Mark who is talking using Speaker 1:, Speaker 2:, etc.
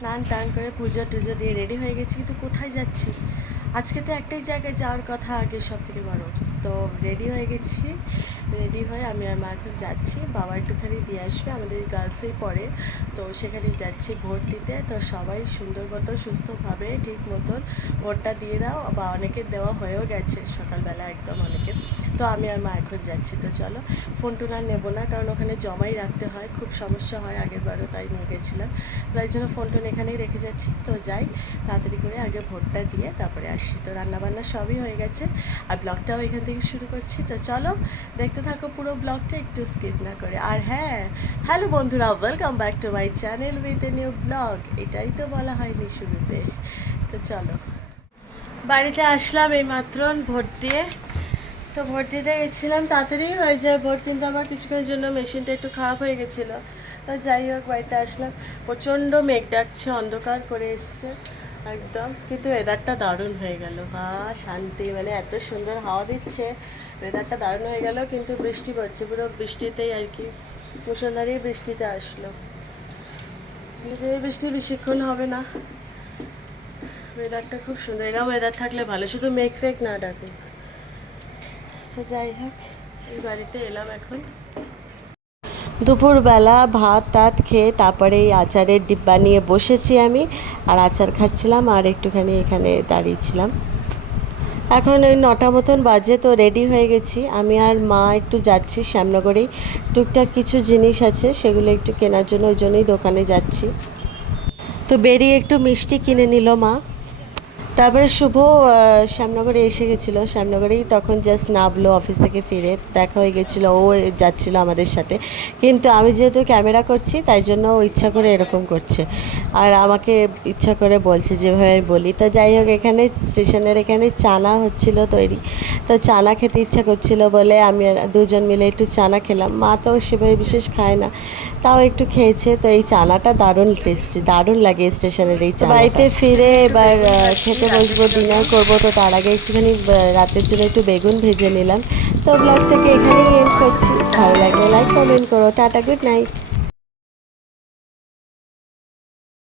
Speaker 1: স্নান টান করে পুজো টুজো দিয়ে রেডি হয়ে গেছি, কিন্তু কোথায় যাচ্ছি? আজকে তো একটাই জায়গায় যাওয়ার কথা, আগে সব থেকে বড়। তো রেডি হয়ে গেছি। রেডি হয়ে আমি আর মা এখন যাচ্ছি। বাবা একটুখানি দিয়ে আসবে, আমাদের গার্লসেই পড়ে তো সেখানে যাচ্ছি ভোট দিতে। তো সবাই সুন্দর মতো, সুস্থভাবে ঠিক মতন ভোটটা দিয়ে দাও। বা অনেকের দেওয়া হয়েও গেছে সকালবেলা একদম অনেকে তো আমি আর মা এখন যাচ্ছি। তো চলো ফোন টোন আর নেব না, কারণ ওখানে জমাই রাখতে হয়। খুব সমস্যা হয় আগের বারও তাই নিয়ে গেছিলাম। তাই জন্য ফোন টোন এখানেই রেখে যাচ্ছি। তো যাই, তাড়াতাড়ি করে আগে ভোটটা দিয়ে তারপরে আসি। তো রান্নাবান্না সবই হয়ে গেছে। আর ব্লগটাও এখান থেকে শুরু করছি। তো চলো দেখতে থাকো পুরো ব্লগটা একটু স্কিপ না করে। আর হ্যাঁ হ্যালো বন্ধুরা welcome back to my channel with a new blog এটাই তো বলা হয়নি শুরুতে। তো চলো। বাড়িতে আসলাম এই মাত্র ভোট দিয়ে। তো ভোট দিতে গেছিলাম, তাড়াতাড়ি হয়ে যায় ভোট, কিন্তু আমার কিছুক্ষণের জন্য মেশিনটা একটু খারাপ হয়ে গেছিল। তো যাই হোক, বাড়িতে আসলাম। প্রচণ্ড মেঘ ডাকছে, অন্ধকার করে এসছে। একদম। কিন্তু ওয়েদারটা দারুণ হয়ে গেল বা শান্তি। মানে এত সুন্দর হাওয়া দিচ্ছে ওয়েদারটা দারুণ হয়ে গেল, কিন্তু বৃষ্টি পড়ছে, পুরো বৃষ্টিতেই আর কি। মুসলধারেই বৃষ্টিটা আসলো। কিন্তু এই বৃষ্টি বেশিক্ষণ হবে না ওয়েদারটা খুব সুন্দর। এরকম ওয়েদার থাকলে ভালো, শুধু মেঘ ফেক না ডাকুক। তো যাই হোক, এই বাড়িতে এলাম এখন। দুপুরবেলা ভাত টাত খেয়ে তারপরে এই আচারের ডিব্বা নিয়ে বসেছি আমি। আর আচার খাচ্ছিলাম আর একটুখানি এখানে দাঁড়িয়েছিলাম। এখন ওই নটা মতন বাজে তো রেডি হয়ে গেছি। আমি আর মা একটু যাচ্ছি শ্যামনগরেই। টুকটাক কিছু জিনিস আছে, সেগুলো একটু কেনার জন্য ওই জন্যই দোকানে যাচ্ছি। তো বেরিয়ে একটু মিষ্টি কিনে নিল মা। তারপরে শুভ শ্যামনগরে এসে গেছিল। শ্যামনগরেই তখন জাস্ট নামলো অফিস থেকে ফিরে। দেখা হয়ে গেছিল ও যাচ্ছিল আমাদের সাথে। কিন্তু আমি যেহেতু ক্যামেরা করছি তাই জন্য ও ইচ্ছা করে এরকম করছে। আর আমাকে ইচ্ছা করে বলছে যেভাবে আমি বলি। তো যাই হোক এখানে স্টেশনের এখানে চানা হচ্ছিল তৈরি। তো চানা খেতে ইচ্ছা করছিল বলে আমি দুজন মিলে একটু চানা খেলাম। মা তো সেভাবে বিশেষ খায় না তাও একটু খেয়েছে। তো এই চানাটা দারুণ টেস্টি দারুণ লাগে স্টেশনের এই চানা বাড়িতে ফিরে এবার খেতে বসবো ডিনার করব, তো তার আগে একটুখানি রাতের জন্য একটু বেগুন ভেজে নিলাম। তো ব্লগটাকে এখানেই এন্ড করছি। ভালো লাগলে লাইক কমেন্ট করো। Tata good night